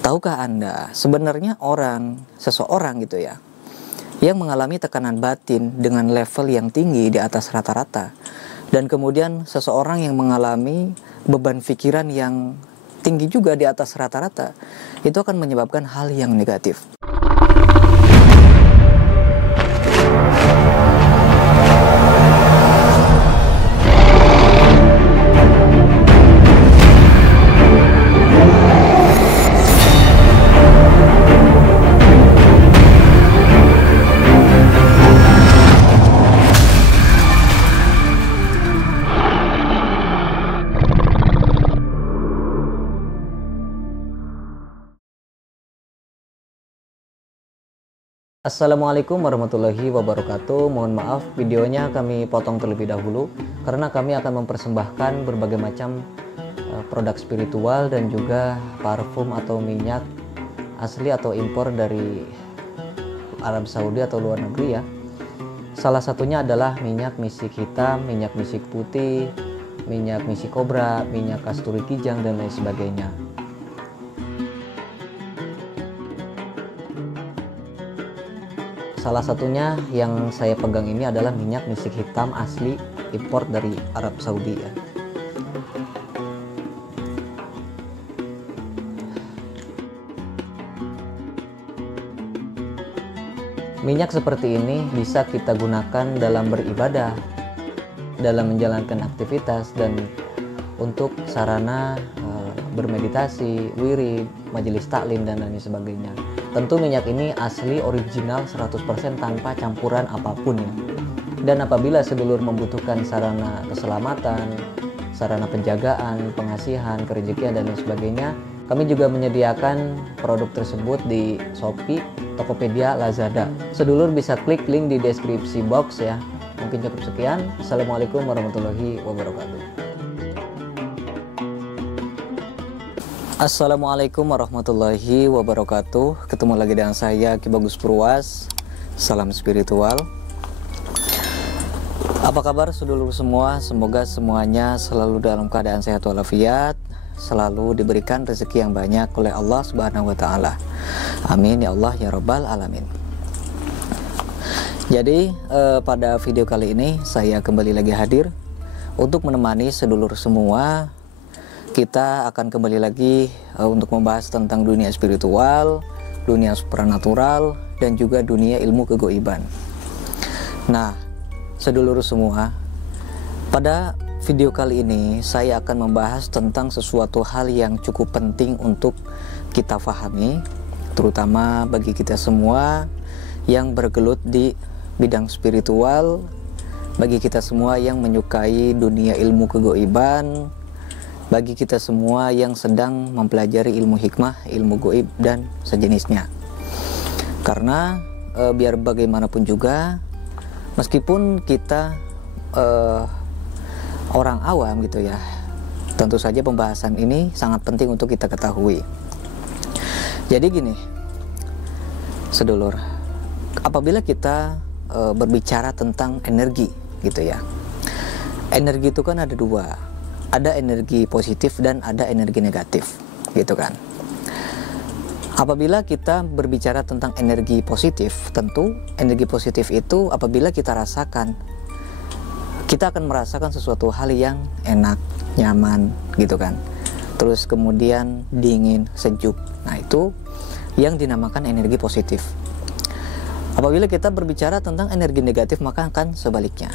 Tahukah Anda, sebenarnya seseorang gitu ya, yang mengalami tekanan batin dengan level yang tinggi di atas rata-rata, dan kemudian seseorang yang mengalami beban pikiran yang tinggi juga di atas rata-rata, itu akan menyebabkan hal yang negatif. Assalamualaikum warahmatullahi wabarakatuh. Mohon maaf, videonya kami potong terlebih dahulu karena kami akan mempersembahkan berbagai macam produk spiritual dan juga parfum atau minyak asli atau impor dari Arab Saudi atau luar negeri ya. Salah satunya adalah minyak misik hitam, minyak misik putih, minyak misik kobra, minyak kasturi kijang dan lain sebagainya. Salah satunya yang saya pegang ini adalah minyak misik hitam asli impor dari Arab Saudi ya. Minyak seperti ini bisa kita gunakan dalam beribadah, dalam menjalankan aktivitas, dan untuk sarana bermeditasi, wirid, majelis taklim dan lain sebagainya. Tentu minyak ini asli original 100% tanpa campuran apapun ya. Dan apabila sedulur membutuhkan sarana keselamatan, sarana penjagaan, pengasihan, kerejekian dan lain sebagainya, kami juga menyediakan produk tersebut di Shopee, Tokopedia, Lazada. Sedulur bisa klik link di deskripsi box ya. Mungkin cukup sekian. Assalamualaikum warahmatullahi wabarakatuh. Assalamualaikum warahmatullahi wabarakatuh. Ketemu lagi dengan saya Ki Bagus Purwas. Salam spiritual. Apa kabar sedulur semua? Semoga semuanya selalu dalam keadaan sehat walafiat, selalu diberikan rezeki yang banyak oleh Allah Subhanahu wa taala. Amin ya Allah ya rabbal alamin. Jadi pada video kali ini saya kembali lagi hadir untuk menemani sedulur semua. Kita akan kembali lagi untuk membahas tentang dunia spiritual, dunia supranatural, dan juga dunia ilmu kegoiban. Nah, sedulur semua, pada video kali ini saya akan membahas tentang sesuatu hal yang cukup penting untuk kita pahami, terutama bagi kita semua yang bergelut di bidang spiritual, bagi kita semua yang menyukai dunia ilmu kegoiban, bagi kita semua yang sedang mempelajari ilmu hikmah, ilmu goib, dan sejenisnya. Karena biar bagaimanapun juga, meskipun kita orang awam gitu ya, tentu saja pembahasan ini sangat penting untuk kita ketahui. Jadi gini, sedulur, apabila kita berbicara tentang energi gitu ya, energi itu kan ada dua. Ada energi positif dan ada energi negatif, gitu kan. Apabila kita berbicara tentang energi positif, tentu energi positif itu apabila kita rasakan, kita akan merasakan sesuatu hal yang enak, nyaman, gitu kan. Terus kemudian dingin, sejuk. Nah, itu yang dinamakan energi positif. Apabila kita berbicara tentang energi negatif, maka akan sebaliknya.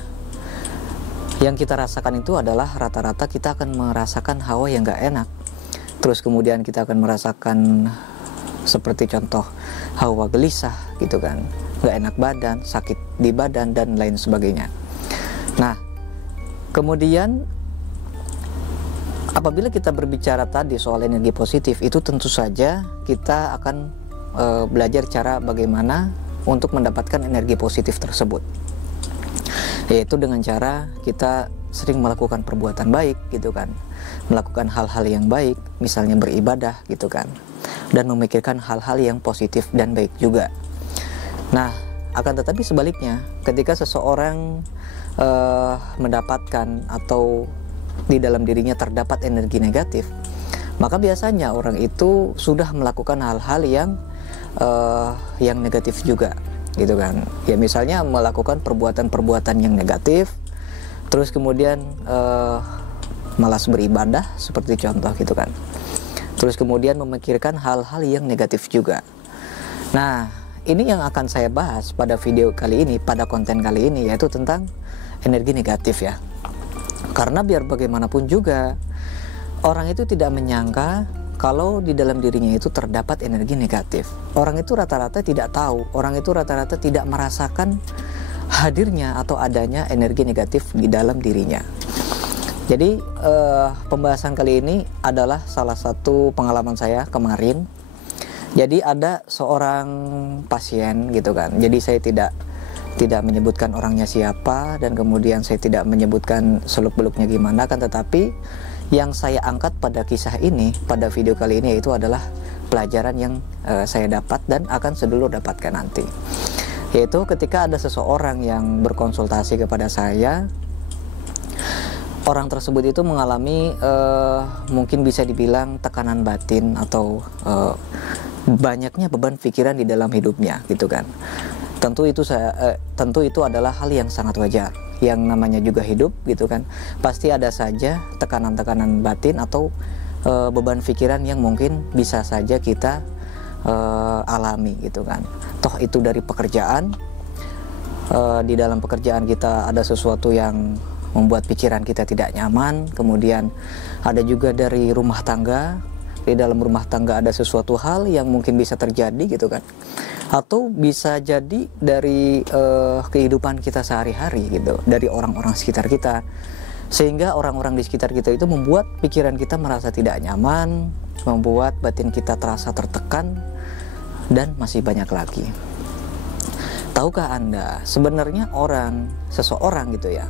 Yang kita rasakan itu adalah rata-rata kita akan merasakan hawa yang gak enak. Terus kemudian kita akan merasakan seperti contoh hawa gelisah gitu kan, gak enak badan, sakit di badan dan lain sebagainya. Nah, kemudian apabila kita berbicara tadi soal energi positif, itu tentu saja kita akan belajar cara bagaimana untuk mendapatkan energi positif tersebut, yaitu dengan cara kita sering melakukan perbuatan baik gitu kan, melakukan hal-hal yang baik, misalnya beribadah gitu kan, dan memikirkan hal-hal yang positif dan baik juga. Nah, akan tetapi sebaliknya, ketika seseorang mendapatkan atau di dalam dirinya terdapat energi negatif, maka biasanya orang itu sudah melakukan hal-hal yang negatif juga, gitu kan. Ya misalnya melakukan perbuatan-perbuatan yang negatif, terus kemudian malas beribadah seperti contoh gitu kan. Terus kemudian memikirkan hal-hal yang negatif juga. Nah, ini yang akan saya bahas pada video kali ini, pada konten kali ini, yaitu tentang energi negatif ya. Karena biar bagaimanapun juga, orang itu tidak menyangka kalau di dalam dirinya itu terdapat energi negatif. Orang itu rata-rata tidak tahu, orang itu rata-rata tidak merasakan hadirnya atau adanya energi negatif di dalam dirinya. Jadi pembahasan kali ini adalah salah satu pengalaman saya kemarin. Jadi ada seorang pasien gitu kan. Jadi saya tidak menyebutkan orangnya siapa, dan kemudian saya tidak menyebutkan seluk-beluknya gimana kan, tetapi yang saya angkat pada kisah ini, pada video kali ini, itu adalah pelajaran yang saya dapat dan akan sedulur dapatkan nanti. Yaitu ketika ada seseorang yang berkonsultasi kepada saya, orang tersebut itu mengalami mungkin bisa dibilang tekanan batin atau banyaknya beban pikiran di dalam hidupnya gitu kan. Tentu itu adalah hal yang sangat wajar. Yang namanya juga hidup gitu kan, pasti ada saja tekanan-tekanan batin atau beban pikiran yang mungkin bisa saja kita alami gitu kan. Toh itu dari pekerjaan, di dalam pekerjaan kita ada sesuatu yang membuat pikiran kita tidak nyaman. Kemudian ada juga dari rumah tangga, di dalam rumah tangga ada sesuatu hal yang mungkin bisa terjadi gitu kan. Atau bisa jadi dari kehidupan kita sehari-hari gitu, dari orang-orang sekitar kita, sehingga orang-orang di sekitar kita itu membuat pikiran kita merasa tidak nyaman, membuat batin kita terasa tertekan, dan masih banyak lagi. Tahukah Anda, sebenarnya seseorang gitu ya,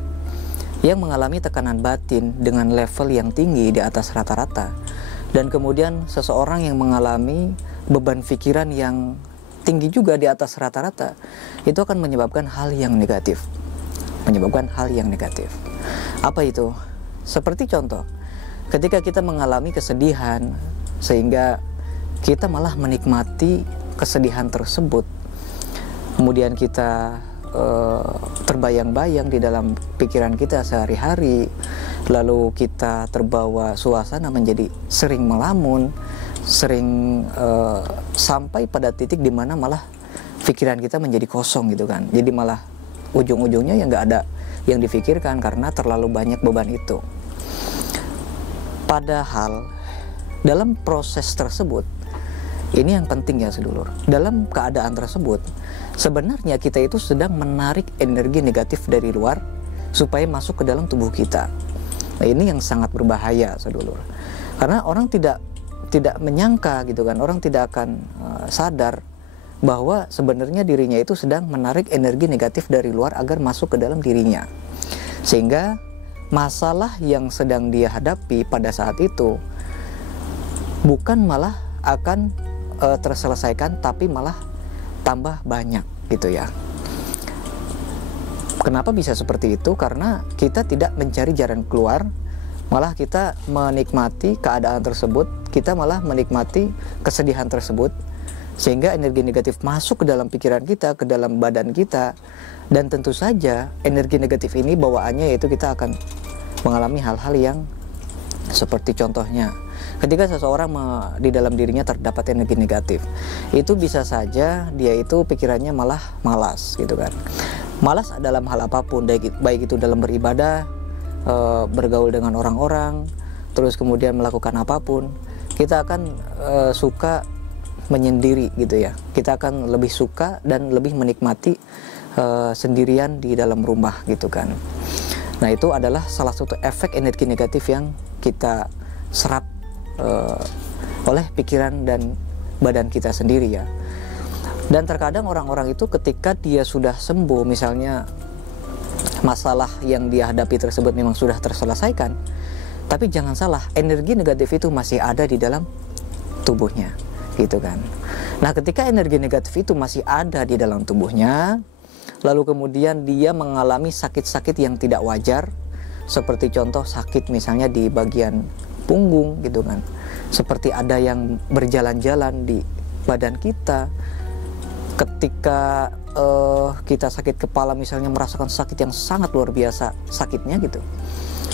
yang mengalami tekanan batin dengan level yang tinggi di atas rata-rata, dan kemudian seseorang yang mengalami beban pikiran yang tinggi juga di atas rata-rata, itu akan menyebabkan hal yang negatif. Apa itu? Seperti contoh, ketika kita mengalami kesedihan, sehingga kita malah menikmati kesedihan tersebut, kemudian kita terbayang-bayang di dalam pikiran kita sehari-hari, lalu kita terbawa suasana menjadi sering melamun, sering sampai pada titik dimana malah pikiran kita menjadi kosong gitu kan. Jadi malah ujung-ujungnya yang nggak ada yang difikirkan karena terlalu banyak beban itu. Padahal dalam proses tersebut, ini yang penting ya sedulur, dalam keadaan tersebut sebenarnya kita itu sedang menarik energi negatif dari luar supaya masuk ke dalam tubuh kita. Nah, ini yang sangat berbahaya sedulur, karena orang tidak menyangka gitu kan, orang tidak akan sadar bahwa sebenarnya dirinya itu sedang menarik energi negatif dari luar agar masuk ke dalam dirinya, sehingga masalah yang sedang dia hadapi pada saat itu bukan malah akan terselesaikan, tapi malah tambah banyak gitu ya. Kenapa bisa seperti itu? Karena kita tidak mencari jalan keluar, malah kita menikmati keadaan tersebut, kita malah menikmati kesedihan tersebut, sehingga energi negatif masuk ke dalam pikiran kita, ke dalam badan kita, dan tentu saja energi negatif ini bawaannya yaitu kita akan mengalami hal-hal yang seperti contohnya, ketika seseorang di dalam dirinya terdapat energi negatif, itu bisa saja dia itu pikirannya malah malas gitu kan. Malas dalam hal apapun, baik itu dalam beribadah, bergaul dengan orang-orang, terus kemudian melakukan apapun, kita akan suka menyendiri gitu ya. Kita akan lebih suka dan lebih menikmati sendirian di dalam rumah gitu kan. Nah, itu adalah salah satu efek energi negatif yang kita serap oleh pikiran dan badan kita sendiri ya. Dan terkadang orang-orang itu ketika dia sudah sembuh, misalnya masalah yang dia hadapi tersebut memang sudah terselesaikan, tapi jangan salah, energi negatif itu masih ada di dalam tubuhnya gitu kan. Nah, ketika energi negatif itu masih ada di dalam tubuhnya, lalu kemudian dia mengalami sakit-sakit yang tidak wajar, seperti contoh sakit misalnya di bagian punggung gitu kan, seperti ada yang berjalan-jalan di badan kita. Ketika kita sakit kepala misalnya, merasakan sakit yang sangat luar biasa sakitnya gitu,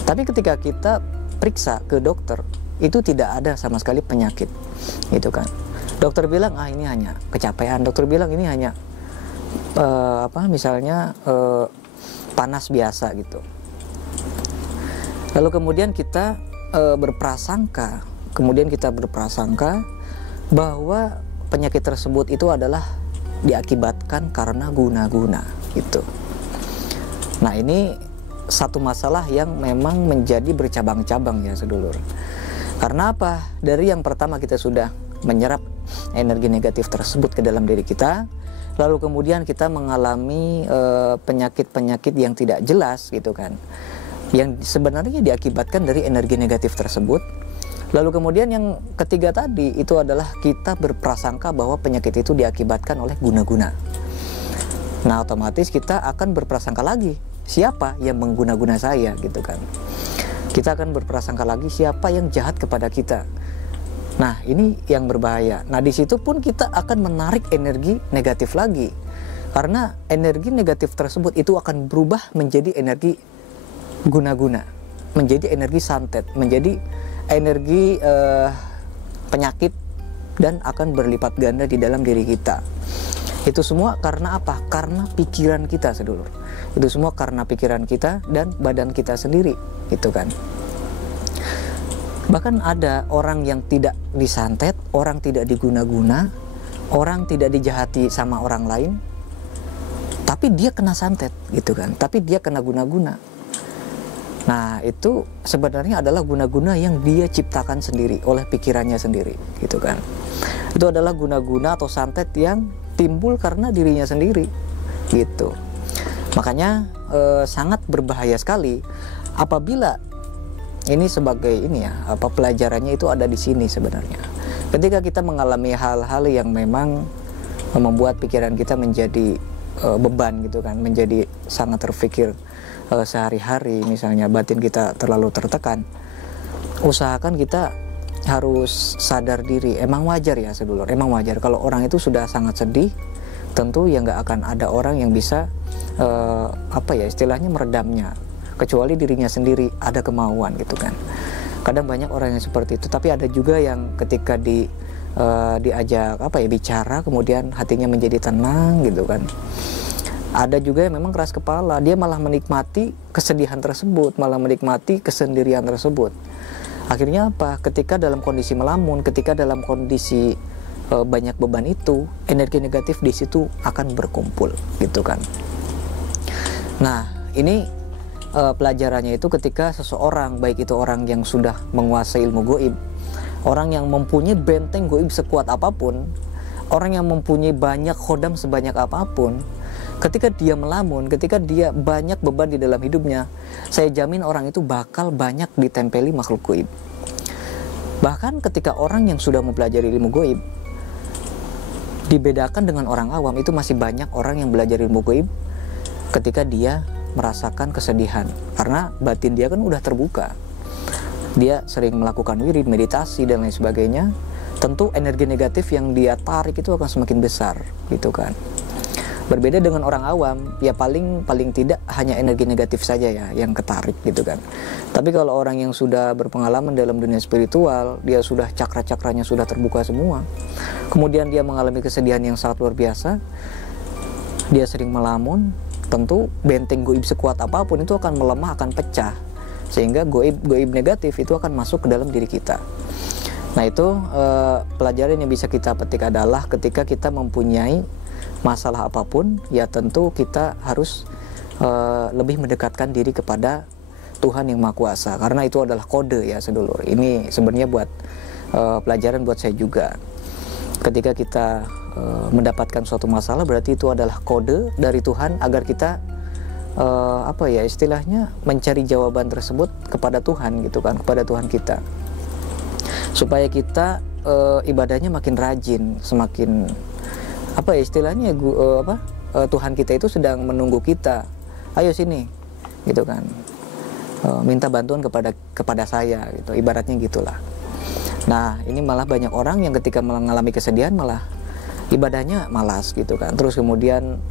tapi ketika kita periksa ke dokter, itu tidak ada sama sekali penyakit gitu kan. Dokter bilang ini hanya kecapean, dokter bilang ini hanya misalnya panas biasa gitu. Lalu kemudian kita berprasangka bahwa penyakit tersebut itu adalah diakibatkan karena guna-guna gitu. Nah, ini satu masalah yang memang menjadi bercabang-cabang ya sedulur. Karena apa? Dari yang pertama kita sudah menyerap energi negatif tersebut ke dalam diri kita, lalu kemudian kita mengalami penyakit-penyakit yang tidak jelas gitu kan, yang sebenarnya diakibatkan dari energi negatif tersebut. Lalu kemudian yang ketiga tadi itu adalah kita berprasangka bahwa penyakit itu diakibatkan oleh guna-guna. Nah, otomatis kita akan berprasangka lagi, siapa yang mengguna-guna saya gitu kan. Kita akan berprasangka lagi siapa yang jahat kepada kita. Nah, ini yang berbahaya. Nah, di situ pun kita akan menarik energi negatif lagi. Karena energi negatif tersebut itu akan berubah menjadi energi guna-guna, menjadi energi santet, menjadi energi penyakit, dan akan berlipat ganda di dalam diri kita. Itu semua karena apa? Karena pikiran kita sedulur. Itu semua karena pikiran kita dan badan kita sendiri gitu kan. Bahkan ada orang yang tidak disantet, orang tidak diguna-guna, orang tidak dijahati sama orang lain, tapi dia kena santet gitu kan, tapi dia kena guna-guna. Nah, itu sebenarnya adalah guna-guna yang dia ciptakan sendiri oleh pikirannya sendiri gitu kan. Itu adalah guna-guna atau santet yang timbul karena dirinya sendiri gitu. Makanya sangat berbahaya sekali apabila ini sebagai pelajarannya itu ada di sini sebenarnya. Ketika kita mengalami hal-hal yang memang membuat pikiran kita menjadi beban gitu kan, menjadi sangat terfikir sehari-hari, misalnya batin kita terlalu tertekan, usahakan kita harus sadar diri. Emang wajar ya sedulur, emang wajar kalau orang itu sudah sangat sedih, tentu ya nggak akan ada orang yang bisa istilahnya meredamnya, kecuali dirinya sendiri ada kemauan gitu kan. Kadang banyak orang yang seperti itu, tapi ada juga yang ketika diajak bicara, kemudian hatinya menjadi tenang gitu kan. Ada juga yang memang keras kepala, dia malah menikmati kesedihan tersebut, malah menikmati kesendirian tersebut. Akhirnya apa? Ketika dalam kondisi melamun, ketika dalam kondisi banyak beban itu, energi negatif di situ akan berkumpul gitu kan. Nah, ini pelajarannya itu ketika seseorang, baik itu orang yang sudah menguasai ilmu goib, orang yang mempunyai benteng goib sekuat apapun, orang yang mempunyai banyak khodam sebanyak apapun, ketika dia melamun, ketika dia banyak beban di dalam hidupnya, saya jamin orang itu bakal banyak ditempeli makhluk goib. Bahkan ketika orang yang sudah mempelajari ilmu goib, dibedakan dengan orang awam, itu masih banyak orang yang belajar ilmu goib ketika dia merasakan kesedihan, karena batin dia kan udah terbuka, dia sering melakukan wirid, meditasi dan lain sebagainya. Tentu energi negatif yang dia tarik itu akan semakin besar gitu kan. Berbeda dengan orang awam, ya paling tidak hanya energi negatif saja ya yang ketarik gitu kan. Tapi kalau orang yang sudah berpengalaman dalam dunia spiritual, dia sudah cakra-cakranya sudah terbuka semua, kemudian dia mengalami kesedihan yang sangat luar biasa, dia sering melamun, tentu benteng goib sekuat apapun itu akan melemah, akan pecah, sehingga goib negatif itu akan masuk ke dalam diri kita. Nah, itu pelajaran yang bisa kita petik adalah ketika kita mempunyai masalah apapun, ya tentu kita harus lebih mendekatkan diri kepada Tuhan yang Maha Kuasa, karena itu adalah kode ya sedulur. Ini sebenarnya buat pelajaran buat saya juga. Ketika kita mendapatkan suatu masalah, berarti itu adalah kode dari Tuhan agar kita istilahnya mencari jawaban tersebut kepada Tuhan gitu kan, kepada Tuhan kita, supaya kita ibadahnya makin rajin, semakin Tuhan kita itu sedang menunggu kita, ayo sini gitu kan, minta bantuan kepada saya gitu, ibaratnya gitulah. Nah, ini malah banyak orang yang ketika mengalami kesedihan malah ibadahnya malas gitu kan. Terus kemudian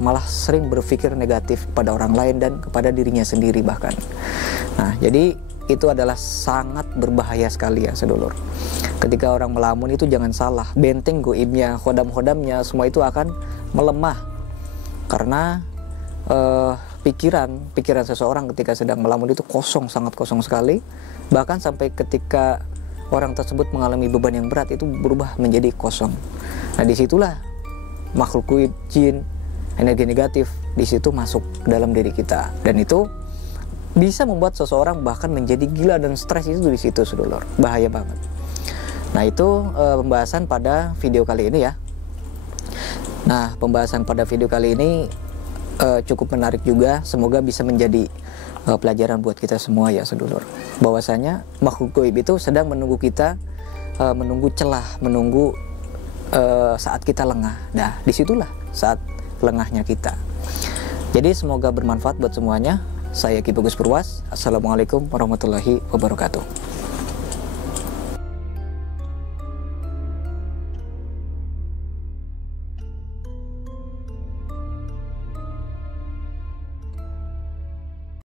malah sering berpikir negatif pada orang lain dan kepada dirinya sendiri bahkan. Nah, jadi itu adalah sangat berbahaya sekali ya sedulur. Ketika orang melamun itu jangan salah, benteng goibnya, khodam-khodamnya semua itu akan melemah. Karena pikiran seseorang ketika sedang melamun itu kosong, sangat kosong sekali. Bahkan sampai ketika orang tersebut mengalami beban yang berat itu berubah menjadi kosong. Nah, disitulah makhluk goib, jin, energi negatif di situ masuk ke dalam diri kita, dan itu bisa membuat seseorang bahkan menjadi gila dan stres itu di situ, sedulur. Bahaya banget. Nah, itu pembahasan pada video kali ini ya. Nah, pembahasan pada video kali ini cukup menarik juga. Semoga bisa menjadi pelajaran buat kita semua ya sedulur. Bahwasanya makhluk goib itu sedang menunggu kita, menunggu celah, menunggu saat kita lengah. Nah, disitulah saat lengahnya kita. Jadi semoga bermanfaat buat semuanya. Saya Ki Bagus Purwas. Assalamualaikum warahmatullahi wabarakatuh.